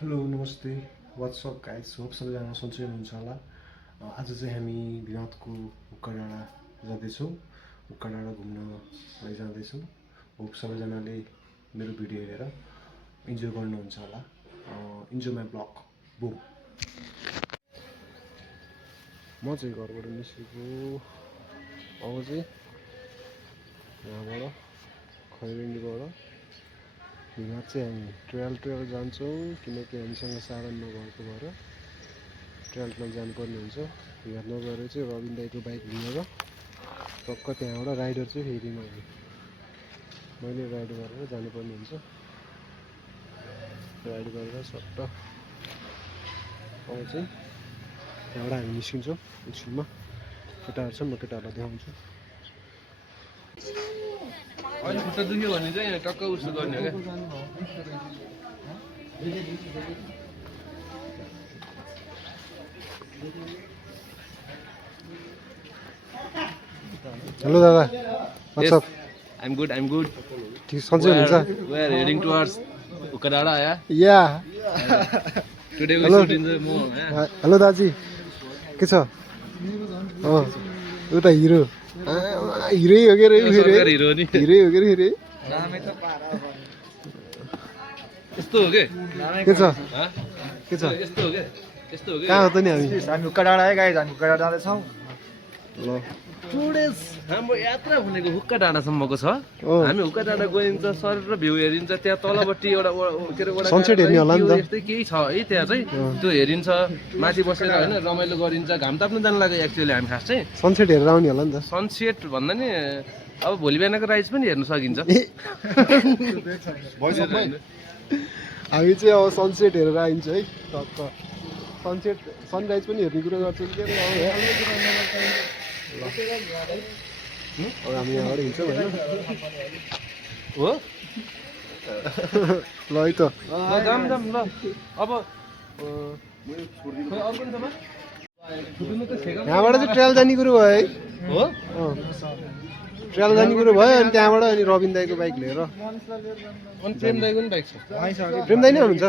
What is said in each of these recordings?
Hello नमस्ते WhatsApp guys hope सबैजना सन्चै हुनुहुन्छ होला। आज चाहिँ हामी विनोदको उक्का डाँडा जाँदैछौँ। उक्का डाँडा घुम्न जाँदैछौँ। होप सबैजनाले मेरो भिडियो हेरेर इन्जोय गर्नुहुन्छ होला। Enjoy my blog boom. म चाहिँ घरबाट निस्केको अब चाहिँ यहाँबाट खैरेनीबाट यहाँ चाहिँ हामी ट्रेल जान्छौँ किनकि हामीसँग साधन नभएको भएर ट्रेल जानुपर्ने हुन्छ। यहाँ नगएर चाहिँ रविन दाईको बाइक लिएर टक्क त्यहाँबाट राइडर चाहिँ फेरि मैले राइड गरेर जानुपर्ने हुन्छ। राइड गरेर सट्ट अब चाहिँ त्यहाँबाट हामी निस्किन्छौँ। एकछिनमा केटाहरू छ, म केटाहरूलाई देखाउँछु। अहिले खुट्टा दुख्यो भने चाहिँ यहाँ टक्क उस्तो गर्ने हो क्या। हेलो दादा, व्हाट्सअप? I'm good. ठिक सन्चै हुनुहुन्छ? We are heading towards Ukadara, yeah? Yeah Today we Hello. shoot in the mall, yeah? Hello दाजी, के छ? एउटा हिरो हिरै हो के रे? सरकारी हिरो नि। हिरै हो के रे? यस्तो हो के? के छ? हाँ? के छ? यस्तो हो के? यस्तो हो के? कहाँ हो त नि हामी? हामी हुक्का डाँडा है गाइज, हामी हुक्का डाँडा जाँदैछौँ। ल हाम्रो यात्रा भनेको हुक्का डाँडासम्मको छ। अँ। हामी हुक्का डाँडा गइन्छ, सर र भ्यू हेरिन्छ। त्यहाँ तलपट्टि एउटा के अरे वडा सनसेट हेर्ने होला नि त। यस्तै केही छ है त्यहाँ चाहिँ। त्यो हेरिन्छ, माथि बसेर होइन रमाइलो गरिन्छ। घाम ताप्नु जानु लाग्यो एक्चुअली हामी खास चाहिँ। सनसेट हेरेर आउने होला नि त। सनसेट भन्दा नि अब भोलि बिहानको राइज पनि हेर्न सकिन्छ। हामी चाहिँ अब सनसेट हेरेर आइन्छ है। टक्क सनसेट सनराइज पनि हेर्ने कुरा गर्छौँ के अरे। अब हामी यहाँबाट हिँड्छौँ होइन। हो ल है त जाम ल अब खै अर्को नि त छुट्नु त छेका यहाँबाट चाहिँ ट्रेल जाने कुरो भयो है। हो ट्रेल जाने कुरो भयो अनि त्यहाँबाट अनि रविन दाईको बाइक लिएर। अनि प्रेम दाइको नि बाइक छ। प्रेम दाई नै हुनुहुन्छ?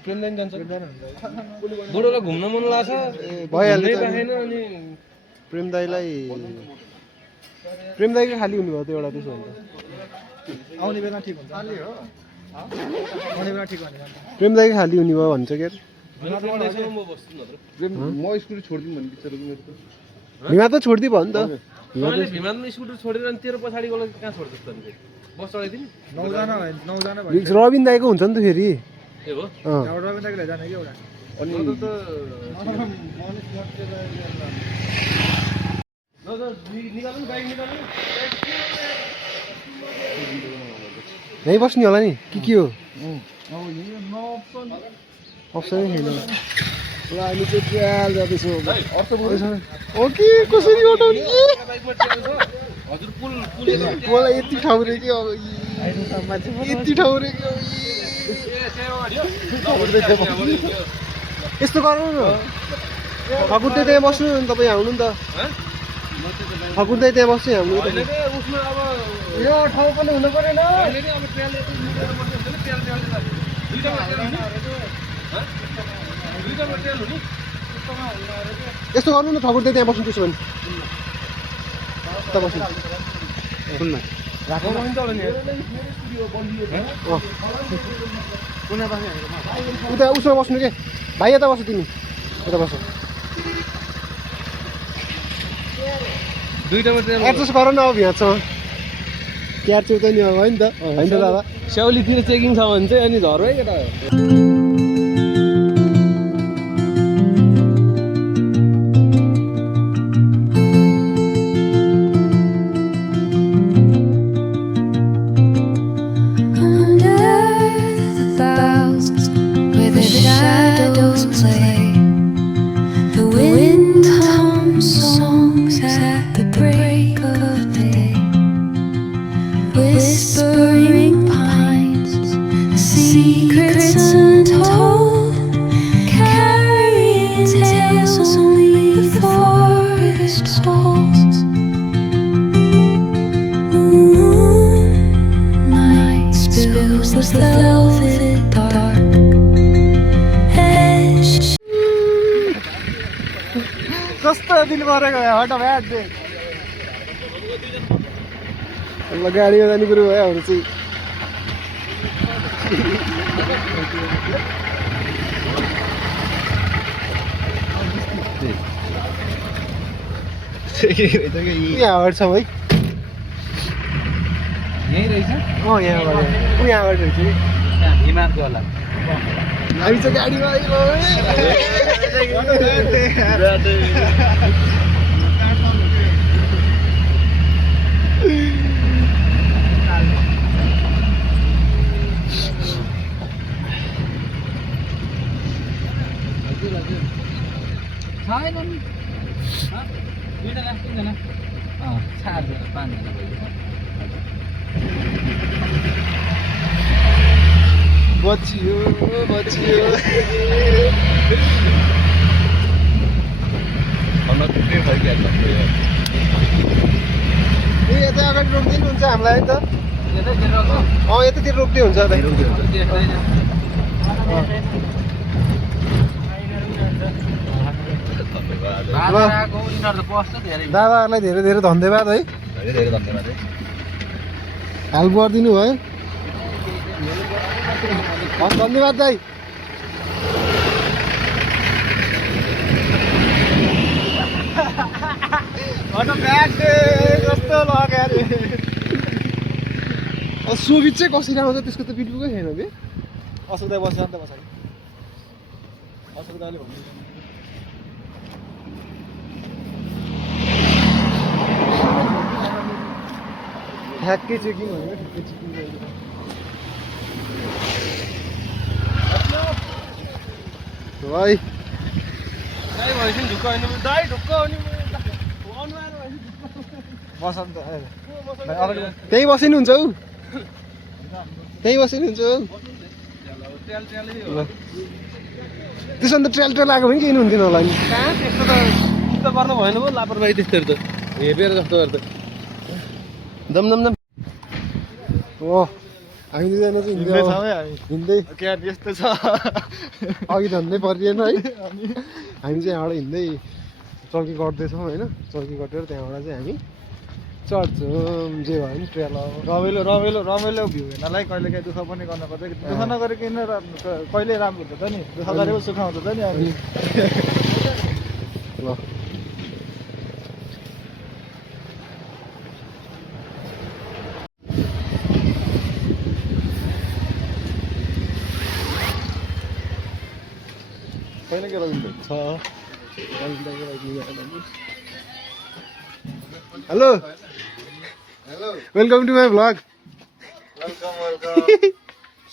प्रेम दाइ जान्छ। बुढोलाई घुम्न मन लाग्छ। भइहाल्यो त। राखेन अनि प्रेम दाईलाई प्रेम दाईको खाली हुनुभयो त एउटा त्यसो भने त। आउने बेला ठिक हुन्छ। आउने बेला ठिक हुन्छ। प्रेम दाईको खाली हुने भयो भन्छ के अरे। प्रेम दाइसँग म बस्छु नत्र। म स्कुटी छोडिदिउँ भने बिचराको मेरो त हिमा त छोडिदियो भयो नि त। मैले भिमानमा स्कुटर छोडेर अनि तेरो पछाडि गएर कहाँ छोड्छस् त अनि बस चढाइदिनु। नौजना भयो। रविन दाईको हुन्छ नि त फेरि। ए हो एउटा रविन दाइको लैजाने कि एउटा। अनि त निकाल्नु बाइक निकाल्नु। यहीँ बस्ने होला नि के हो? अप्सनै छैन। ल हामी चाहिँ ट्रेल जाँदैछौँ। ओके कसरी उठाउने? हजुर पुल मलाई यति ठाउँ रे कि अब यति ठाउँ रे कि यस्तो गर्नु न। ठकुर दाई त्यहाँ बस्नु अनि तपाईँ आउनु नि त। ठकुर दाई त्यहाँ बस्छु हाम्रो। उसमा अब यो ठाउँ पनि हुनु परेन। अहिले नि अब ट्रेल दुईटामा ट्रेल हुने। यस्तो गर्नु न, ठकुर दाई त्यहाँ बस्नु त्यसो भने। उता बस्नु सुनमा राख्नु पनि त होला नि। उता उसमा बस्नु के भाइ? यता बस्नु तिमी, यता बस्नु। दुईटामा ट्रेल एडजस्ट गर न अब यहाँसम्म। क्यार चाहिँ नि अब होइन त, होइन त दादा? स्याउलीतिर चेकिङ छ भने चाहिँ अनि झर है केटा। Whispering pines, secrets untold, carrying tales only the forest holds. Moonlight spills the velvet dark. दिनु परेको हट भ्याट दे ल गाडीमा जाने कुरो भयो हाम्रो चाहिँ यहाँबाट छ है यहीँ रहेछ यहाँबाट यहाँबाट रहेछ हिमालको होला हामी चाहिँ गाडीमा छैन नि दुईटा लास्ट तिनजना 4जना 5जना बचियो ए यता अगाडि रोकिदिनु हुन्छ हामीलाई त यतातिर रोक्दै हुन्छ दादाहरूलाई धेरै धेरै धन्यवाद है हेल्प गरिदिनु भयो धन्यवाद दाइ सोभित चाहिँ कसरी आउँछ त्यसको त बिल्कुलै छैन कि असुविधा बस्छ नि त बस्छ असुविधाले भन्नु ठ्याक्कै चेकिङ भनेको ठ्याक्कै चेकिङ भाइ बसन्त त्यहीँ बसिनुहुन्छ हौ त्यहीँ बसिनुहुन्छ हौ त्यसो भने त ट्रेल ट्रेल आएको भने केही हुन्थेन होला नि कहाँ त्यस्तो त गर्नु भएन पो लापरवाही त्यस्तोहरू त हेपेर जस्तो गर्दा दम हो हामी दुईजना चाहिँ हिँड्दै यस्तो छ अघि धन्दै परिएन है हामी चाहिँ यहाँबाट हिँड्दै चौकी गर्दैछौँ होइन चौकी कटेर त्यहाँबाट चाहिँ हामी चढ्छौँ जे भयो नि ट्रेल रमाइलो भ्यू हेर्नलाई कहिले काहीँ दुःख पनि गर्न पर्छ दुःख नगरेको किन कहिले राम्रो हुन्छ त नि दुःख गरेको सुख आउँछ त नि हामी ल पहिला के रोकिन्छ छ hello welcome to my vlog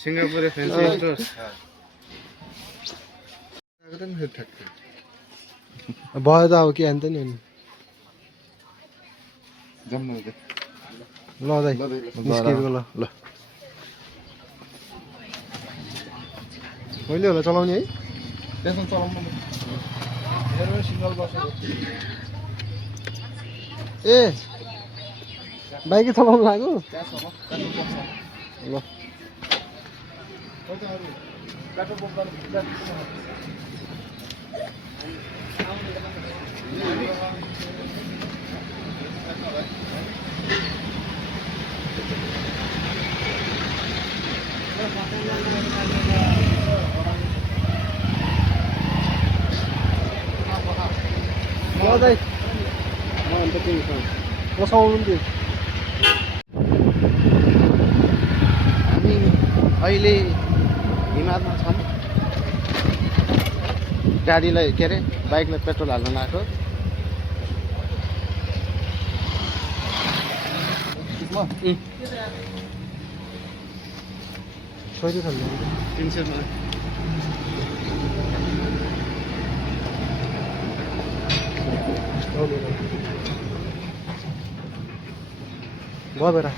Singapore fancy store भयो त अब के हान्थ्यो नि अनि ल दाइ निस्किएको ल मैले होला चलाउने है त्यसमा चलाउनु सिङ्गल बसेको ए बाइकै चलाउनु लाग्यो ल दाइ म अन्त केही बसाउनु नि हामी अहिले हिमालमा छौँ गाडीलाई के अरे बाइकलाई पेट्रोल हाल्न लगाएको कहिले खाल्नु 300 भयो बेरा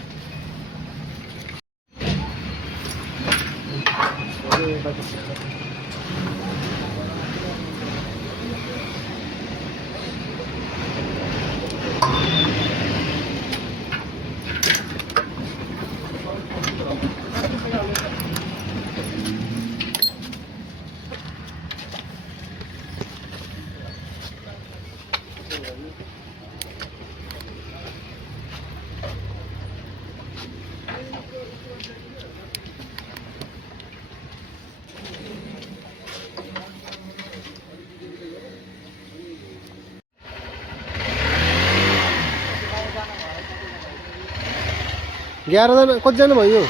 11जना कतिजना भयो?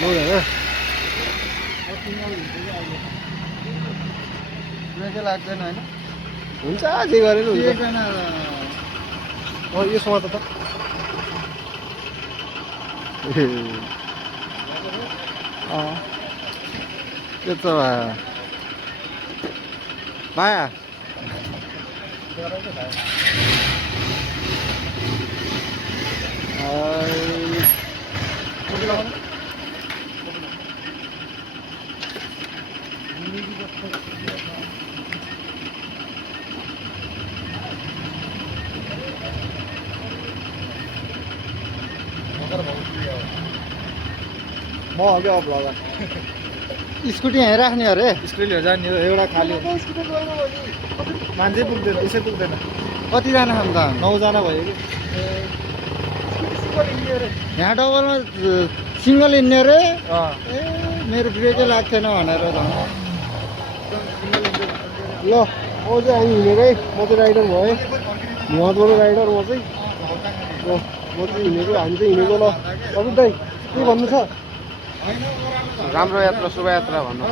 9जना। ब्रेकै लाग्दैन होइन हुन्छ जे गरेर हुन्छ। एकजना यो समात त त्यो त भाया म अघि अब लगा स्कुटी यहीँ राख्ने अरे स्कुटीहरू जाने हो एउटा खाली मान्छे पुग्दैन उसै पुग्दैन कतिजना छन् त 9जना भयो कि यहाँ डबलमा सिङ्गल हिँड्ने रे ए मेरो ब्रेकै लाग्थेन भनेर झन् ल अब चाहिँ हामी हिँडेकै म चाहिँ राइडर भएँ हिमालबाट राइडर म चाहिँ म चाहिँ हिँडेको हामी चाहिँ हिँडेको ल अरू दाइ के भन्नु छ राम्रो यात्रा शुभ यात्रा भन्नु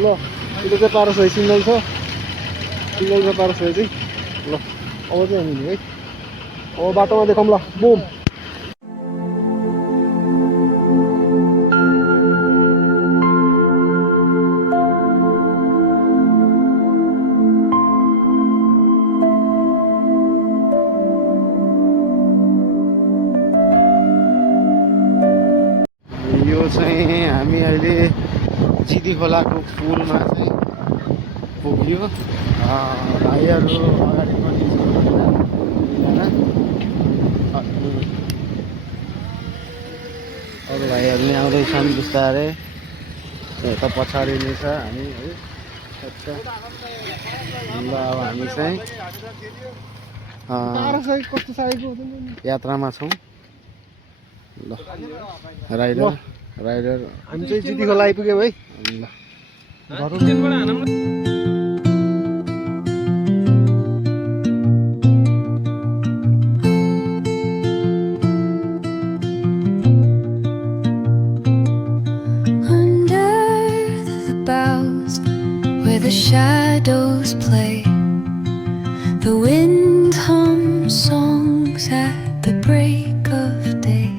ल यो चाहिँ 1200 सिङ्गल छ 1200 चाहिँ ल अब चाहिँ हामी हिँडेकै अब बाटोमा देखाउँ ल बुम यो चाहिँ हामी अहिले जिदी खोलाको पुलमा चाहिँ पुग्यो भाइहरू अगाडि पनि अरू भाइहरू नै आउँदैछन् बिस्तारै यता पछाडि नै छ हामी है ल अब हामी चाहिँ कस्तो साइजको यात्रामा छौँ ल राइडर हामी चाहिँ जिदी खोला आइपुग्यौँ है ल Under the boughs where the shadows play, the wind hums songs at the break of day.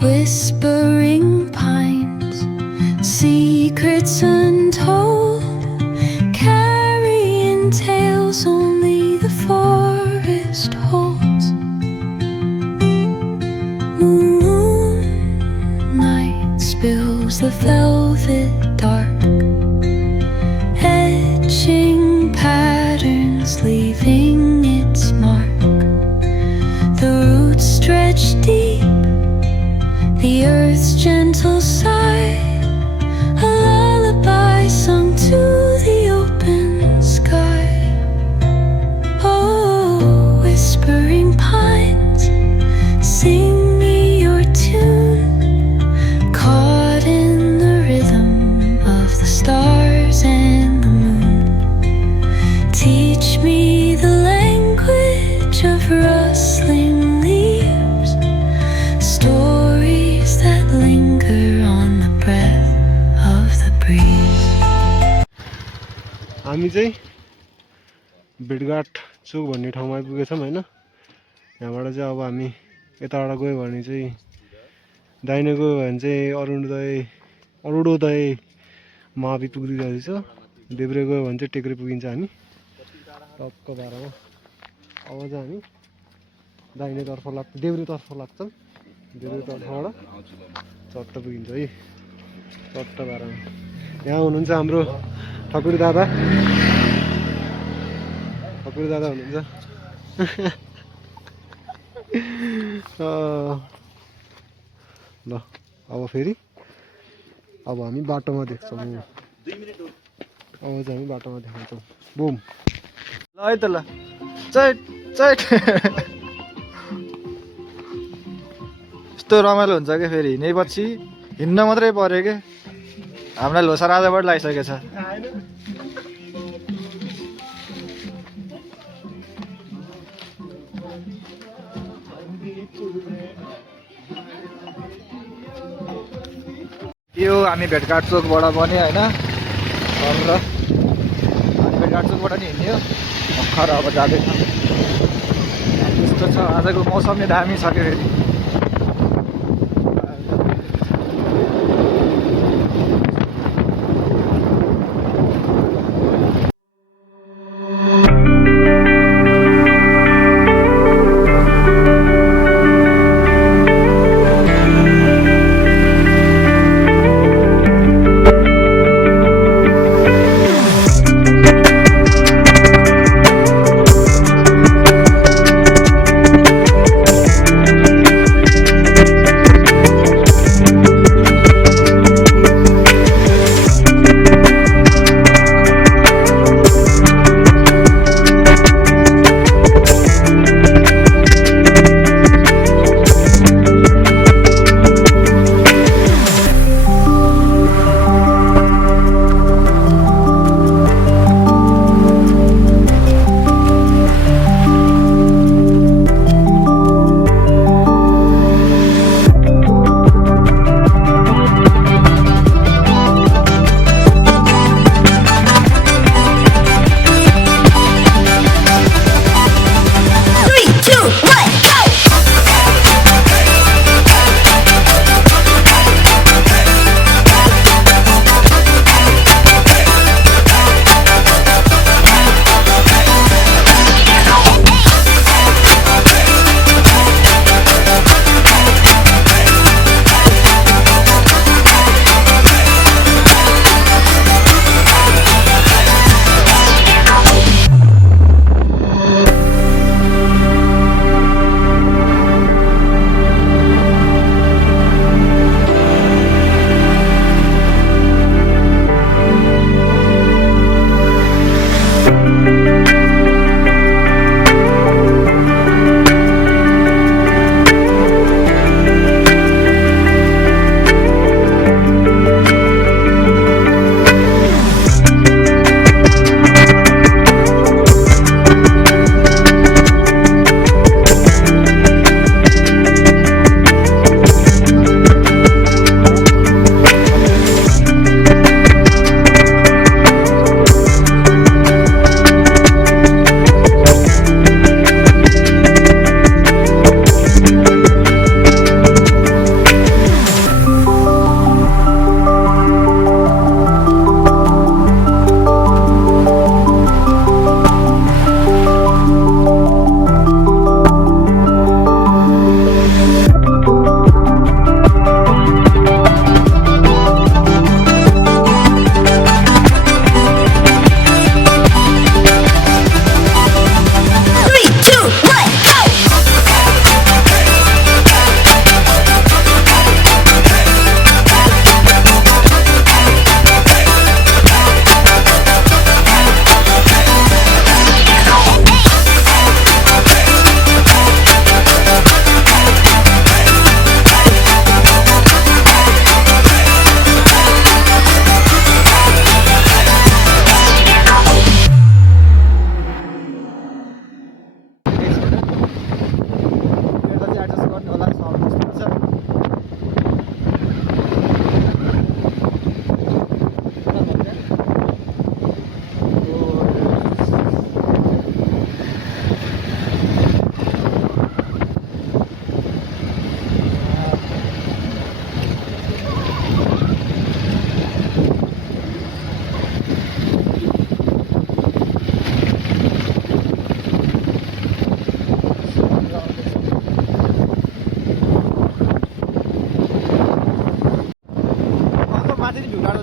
Whispering pines, secrets untold, carrying tales only the forest holds. Moonlight spills the velvet dark, etching patterns, leaving its mark. The roots stretch deep, the earth's gentle sigh, a lullaby sung to the open sky. Oh, whispering pines, sing me your tune, caught in the rhythm of the stars and the moon. Teach me the language of rustling leaves, stories that linger on the breath of the breeze. हामी चाहिँ भेटघाट चोक भन्ने ठाउँमा आइपुगेछौँ होइन यहाँबाट चाहिँ अब हामी यताबाट गयो भने चाहिँ दाहिने गयो भने चाहिँ अरुणोदय मावि पुगिरहेछ देब्रे गयो भने चाहिँ टेक्रे पुगिन्छ हामी टक्क बाह्रमा अब चाहिँ हामी दाहिनेतर्फ देब्रेतर्फ लाग्छौँ देब्रेतर्फबाट चट्ट पुगिन्छ है चट्ट बाह्रमा यहाँ हुनुहुन्छ हाम्रो ठकुरी दादा हुनुहुन्छ ल अब फेरि अब हामी बाटोमा देख्छौँ अब चाहिँ हामी बाटोमा देखाउँछौँ बुम ल है त ल चैट चैट यस्तो रमाइलो हुन्छ क्या फेरि हिँडेपछि हिँड्न मात्रै पऱ्यो क्या हामीलाई लोसार आजबाट लागिसकेको छ यो हामी भेटघाट चोकबाट पनि होइन गरेर हामी भेटघाट चोकबाट नि हिँड्यो भर्खर अब जाँदैछ त्यस्तो छ आजको मौसम नै दामी छ क्या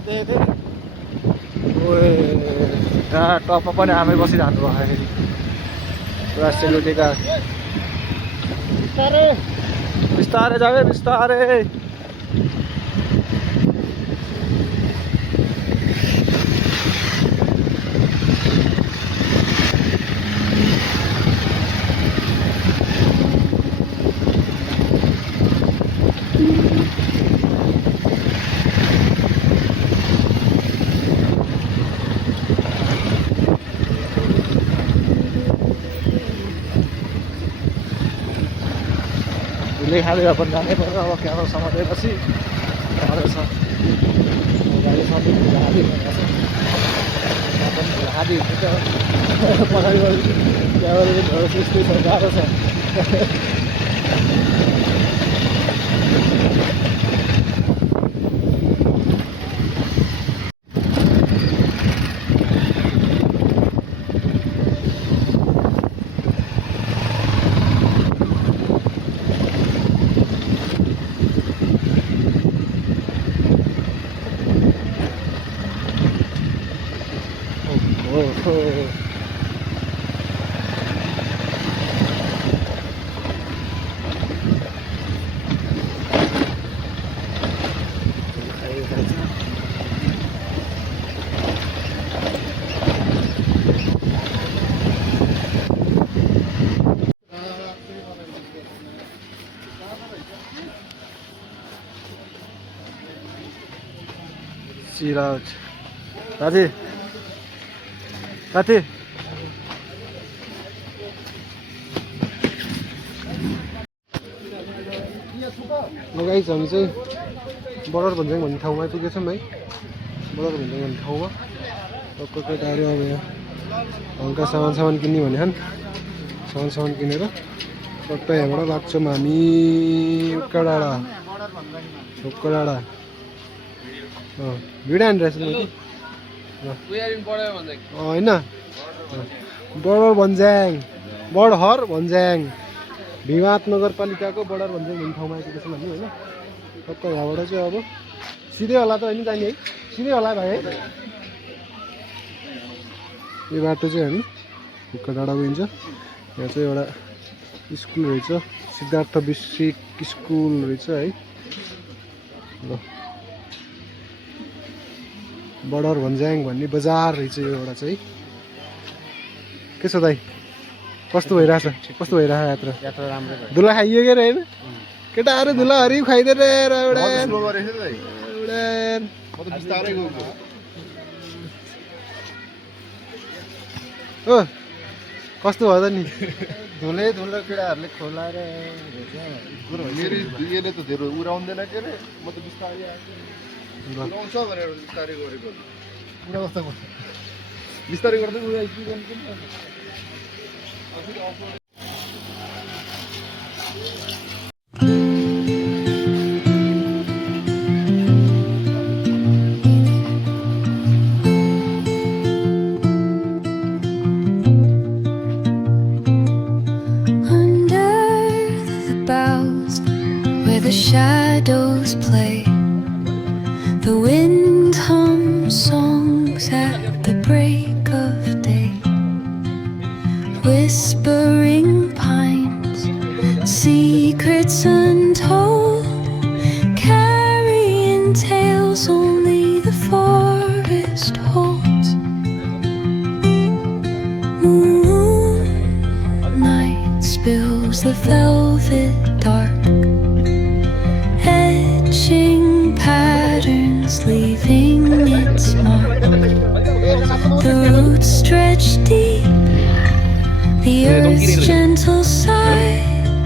फेरि जहाँ टपमा पनि आमै बसिरहनु भयो फेरि पुरा सेलुटेका बिस्तारै जाऊ बिस्तारै खाँदै अपन जानै पर्यो अब क्यामेरा समातेपछि छ आधी आधी पछाडि त्यहाँबाट घर सृष्टि छ गाह्रो छ Chill Kati Kati गाइस हामी चाहिँ बर्डर भन्ज्याङ भन्ने ठाउँमा आइपुगेछौँ है बर्डर भन्ज्याङ भन्ने ठाउँमा टक्क केटाहरू अब यहाँ हल्का सामान किन्ने भने सामान किनेर टक्क यहाँबाट लाग्छौँ हामी उक्का डाँडा भिडियो हान्नु रहेछ होइन बर्डर भन्ज्याङ भिमात नगरपालिकाको बर्डर भन्ज्याङ भन्ने ठाउँमा आइपुगेछौँ हामी होइन टक्क यहाँबाट चाहिँ अब सिधै होला त होइन जाने है सिधै होला भाइ है यो बाटो चाहिँ हामी उक्का डाँडा गइन्छ यहाँ चाहिँ एउटा स्कुल रहेछ सिद्धार्थ डिस्ट्रिक्ट स्कुल रहेछ है ल बर्डर भन्ज्याङ भन्ने बजार रहेछ यो एउटा चाहिँ के छ दाइ कस्तो भइरहेछ यात्रा राम्रो धुला खाइयो के होइन केटाहरू धुलाहरू खुवाइदिएर ओ कस्तो भयो त नि धुले केटाहरूले खोलाएर मेरो त धेरै उराउँदैन के अरे म त बिस्तारै उराउँछ भनेर बिस्तारै गरेको बिस्तारै गर्दै the shadows play, the wind hums songs at the break of day, whispering pines, secrets untold, carrying tales only the forest holds. Moonlight spills the velvet dark, patterns leaving its mark. The roots stretch deep, the earth's gentle sigh,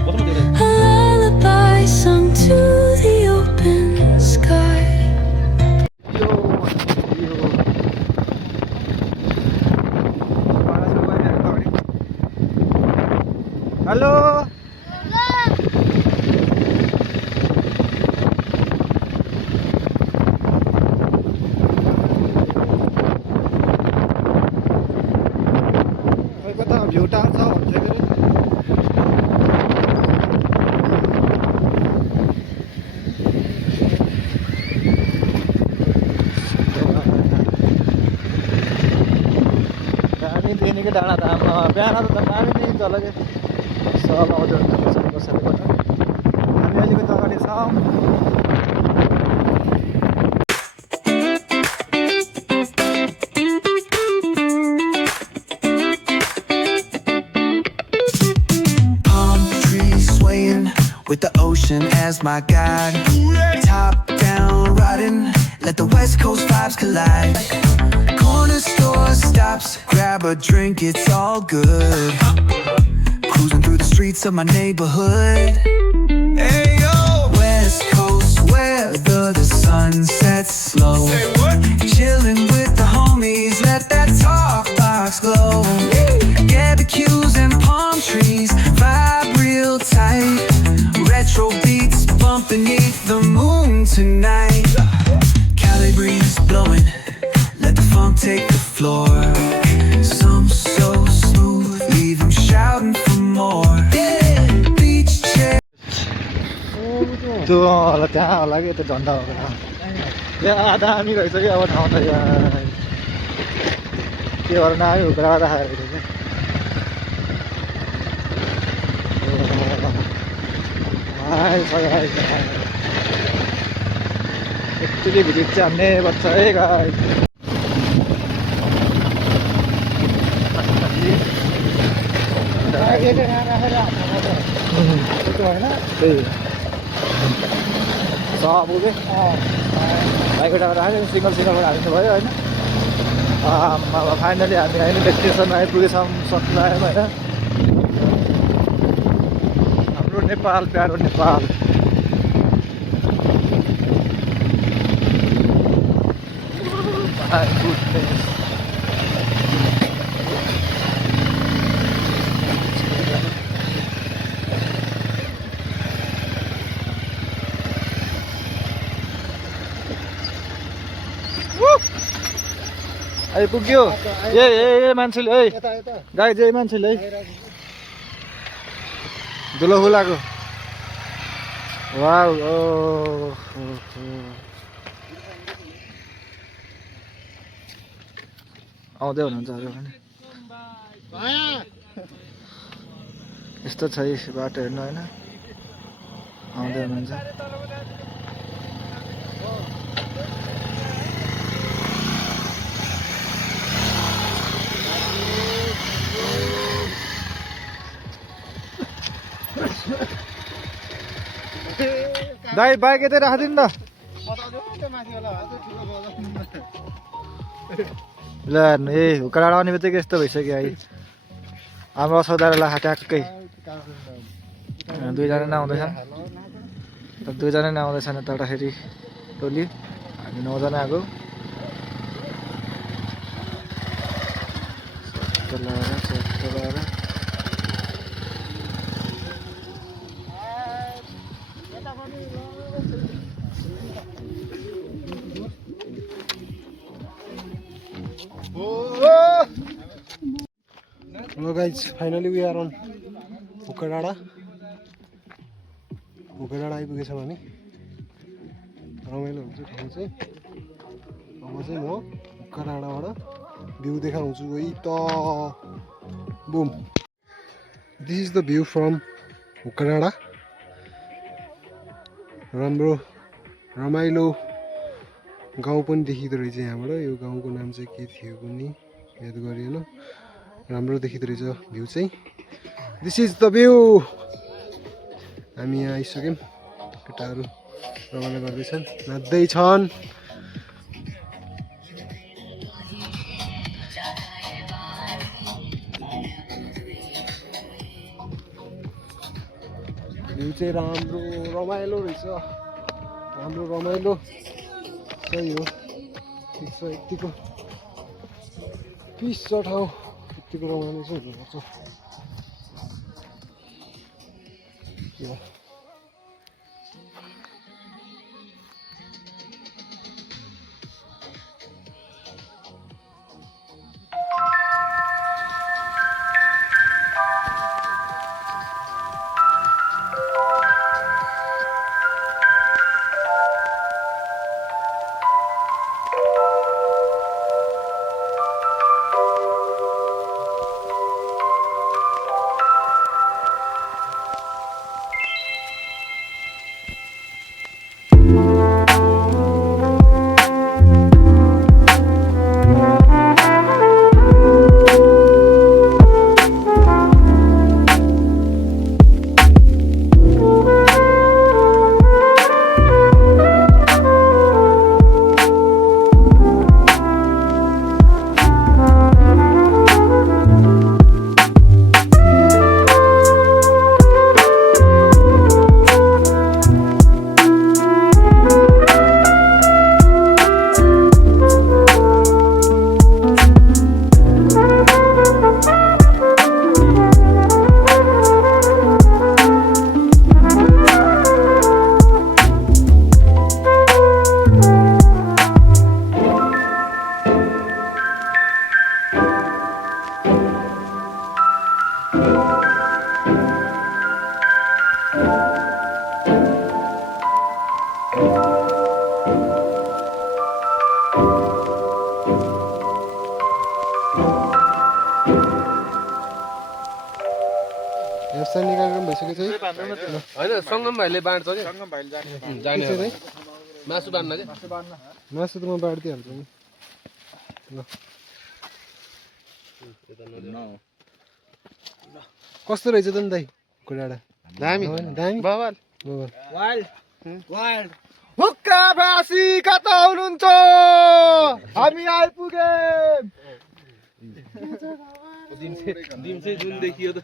a lullaby sung to the open sky. Hello. View tower छ भन्छ के दामी देखिनेकै डाँडा त बिहान त दामी देखिन्छ होला कि सब आउँछ कसैले गर्दा हामी अलिकति अगाडि छौँ with the ocean as my guide. Top down riding, let the west coast vibes collide. Corner store stops, grab a drink, it's all good. Cruising through the streets of my neighborhood. Hey yo, West Coast weather, the sun sets slow. Chilling the moon tonight. Cali breeze blowing, let the funk take the floor. Some so smooth, leave them shouting for more. Beach chair. त्यो होला त्यहाँ होला कि त्यो झन्डा हो त्यहाँ दामी रहेछ कि अब ठाउँ त यहाँ के गरेर नआयो उक्रा राखेको रहेछ एक्चुअली भिजिट चाहिँ हमने बच्चा है गाइस सब के बाइकबाट राख्यो सिङ्गल सिङ्गलबाट हाल्नु भयो होइन अब फाइनली हामी होइन डेस्टिनेसन आइपुगेछौँ सत्लायम होइन हाम्रो नेपाल प्यारो नेपाल आइपुग्यो ए मान्छेले है गाई जे मान्छेले है धुलो खुलाको वाउ आउँदै हुनुहुन्छ अरू पनि यस्तो छ बाटो हेर्नु होइन आउँदै हुनुहुन्छ दाइ बाइक यतै राखिदिनु न ल हेर्नु ए हुक्का आउने बित्तिकै यस्तो भइसक्यो है हाम्रो सौदालाई ट्याक्कै दुईजना नै आउँदैछन् दुईजना नै आउँदैछन् यताबाट फेरि टोली हामी 9 जना आएको Hello guys, finally we are on Ukadada. Ukadada आइपुगेछौँ हामी रमाइलो हुन्छ ठाउँ चाहिँ अब चाहिँ म उकाडाँडाबाट भ्यू देखाउँछु है त बुम this is the view from Ukadanda राम्रो रमाइलो गाउँ पनि देखिँदो रहेछ यहाँबाट यो गाउँको नाम चाहिँ के थियो कुनै याद गरिएन राम्रो देखिँदो रहेछ भ्यू चाहिँ दिस इज द भ्यू हामी यहाँ आइसक्यौँ केटाहरू रमाइलो गर्दैछन् नाच्दैछन् भ्यू चाहिँ राम्रो रमाइलो रहेछ राम्रो रमाइलो सही हो ठिक छ यतिको पिस छ ठाउँ यतिको रमाइलो चाहिँ हुनुपर्छ भइसकेको छ है होइन सङ्गम भाइले बाँड्छ कि सङ्गम भाइले जाने जाने के छ है मासु बाँड्न कि मासु बाँड्न मासु त म बाँडिदिइहाल्छु नि ल कस्तो रहेछ त नि दाइ कुखुरा दामी दामी बवाल वाइल्ड हुक्काबासी कता हुनुहुन्छ हामी आइपुग्यौँ दिम्से जुन देखियो त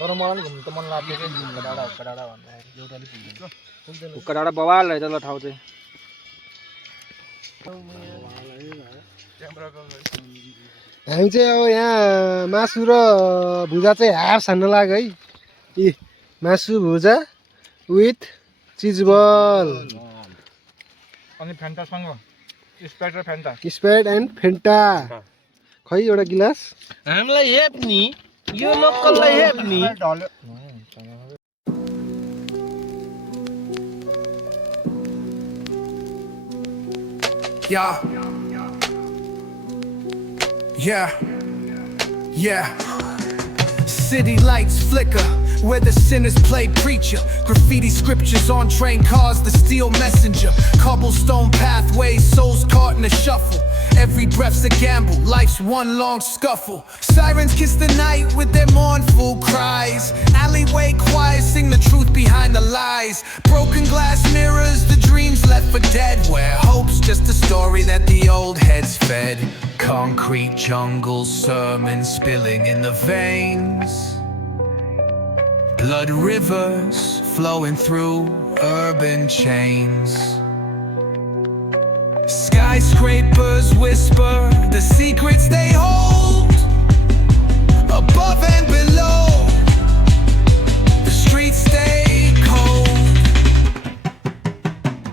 तर मलाई घुम्नु त मन लाग्यो कि हुक्का डाँडा भन्दाखेरि हुक्का डाँडा बवाल रहेछ ल ठाउँ चाहिँ हामी चाहिँ अब यहाँ मासु र भुजा चाहिँ हाफ छान्न लाग्यो है यी मासु भुजा विथ चिजबल अनि फेन्टासँग स्प्राइट र फेन्टा स्प्राइट एन्ड फेन्टा खै एउटा गिलास हामीलाई हेप नि यो लोकललाई हेप नि Yeah. Yeah. Yeah. City lights flicker where the sinners play preacher. Graffiti scriptures on train cars, the steel messenger. Cobblestone pathways, souls caught in a shuffle. Every breath's a gamble, life's one long scuffle. Sirens kiss the night with their mournful cries. Alleyway choirs sing the truth behind the lies. Broken glass mirrors, the dreams left for dead. Where hope's just a story that the old heads fed. Concrete jungle sermons spilling in the veins. Blood rivers flowing through urban chains. Skyscrapers whisper the secrets they hold. Above and below, the streets stay cold.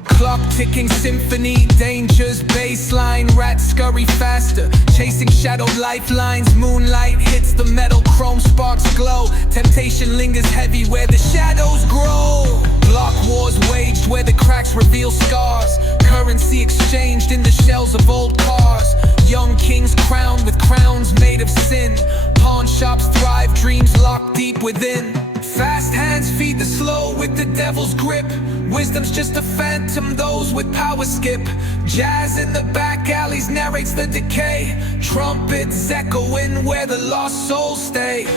Clock ticking symphony, dangers baseline. Rats scurry faster, chasing shadowed lifelines. Moonlight hits the metal, chrome sparks glow. Temptation lingers heavy where the shadows grow. Block wars waged where the cracks reveal scars. Currency exchanged in the shells of old cars. Young kings crowned with crowns made of sin. Pawn shops thrive, dreams locked deep within. Fast hands feed the slow with the devil's grip. Wisdom's just a phantom, those with power skip. Jazz in the back alleys narrates the decay. Trumpets echoing where the lost souls stay.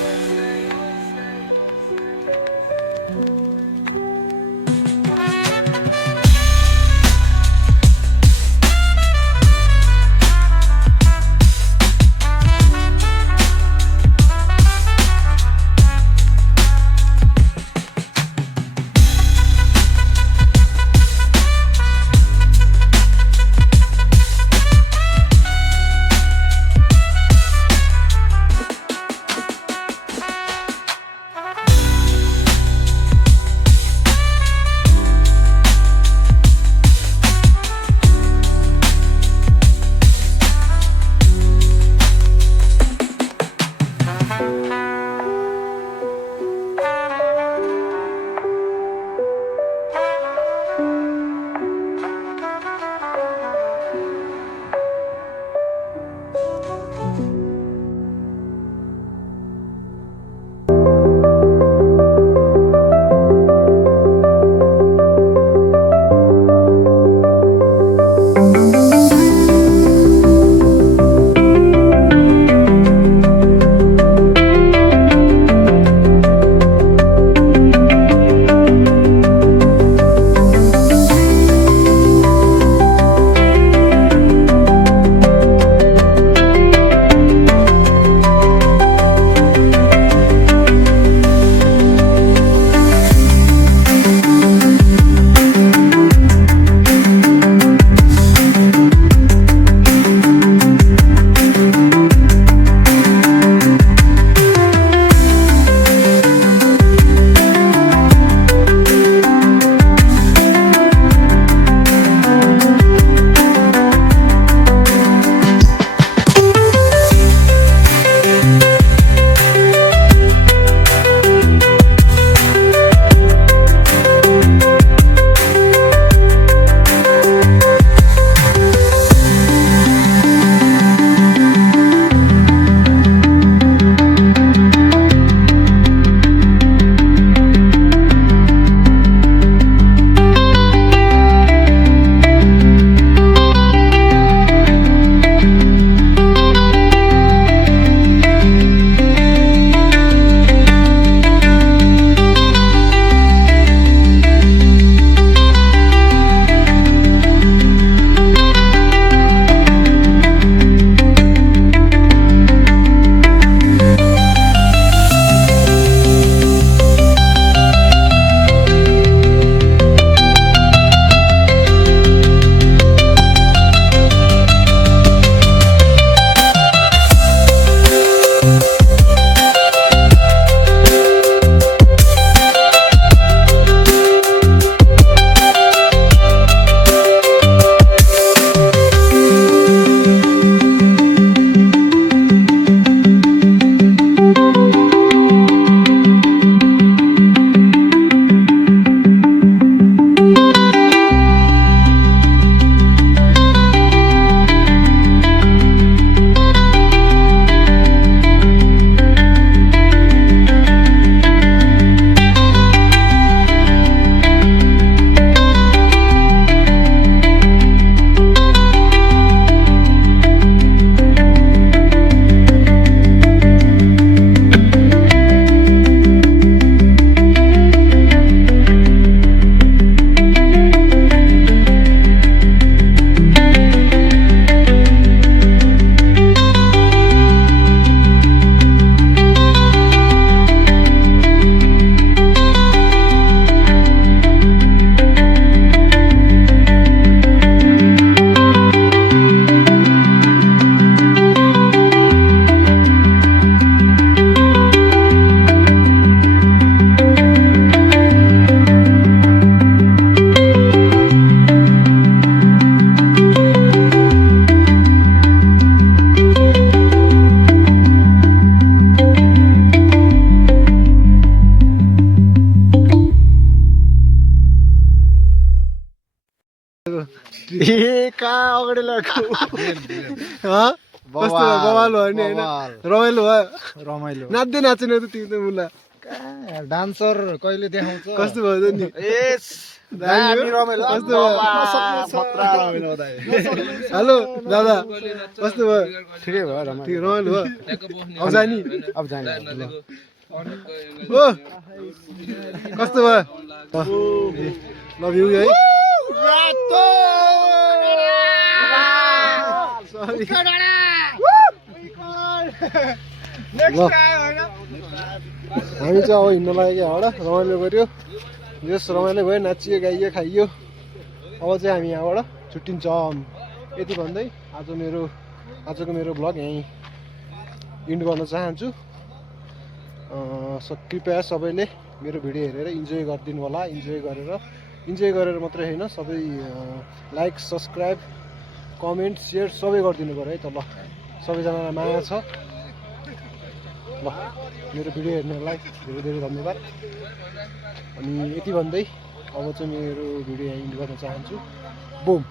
ए कहाँ अगाडि लगाएको कस्तो भयो बवाल भयो नि होइन रमाइलो भयो रमाइलो नाच्दै नाचेन त तिमी त मुला डान्सर कहिले देखाउँछ कस्तो भयो त नि रमाइलो कस्तो भयो हेलो दादा कस्तो भयो ठिकै भयो ठिक रमाइलो भयो अब जाने अब जाने ओ कस्तो भयो लभ यु है हामी चाहिँ अब हिँड्न लाग्यो यहाँबाट रमाइलो गऱ्यो यस रमाइलो भयो नाचियो गाइयो खाइयो अब चाहिँ हामी यहाँबाट छुट्टिन्छौँ यति भन्दै आजको मेरो भ्लग यहीँ इन्ड गर्न चाहन्छु कृपया सबैले मेरो भिडियो हेरेर इन्जोय गरिदिनु होला इन्जोय गरेर मात्रै होइन सबै लाइक सब्सक्राइब कमेन्ट सेयर सबै गरिदिनु पऱ्यो है त ल सबैजनालाई माया छ ल मेरो भिडियो हेर्नलाई धेरै धेरै धन्यवाद अनि यति भन्दै अब चाहिँ मेरो भिडियो यहाँ इन्ड गर्न चाहन्छु बुम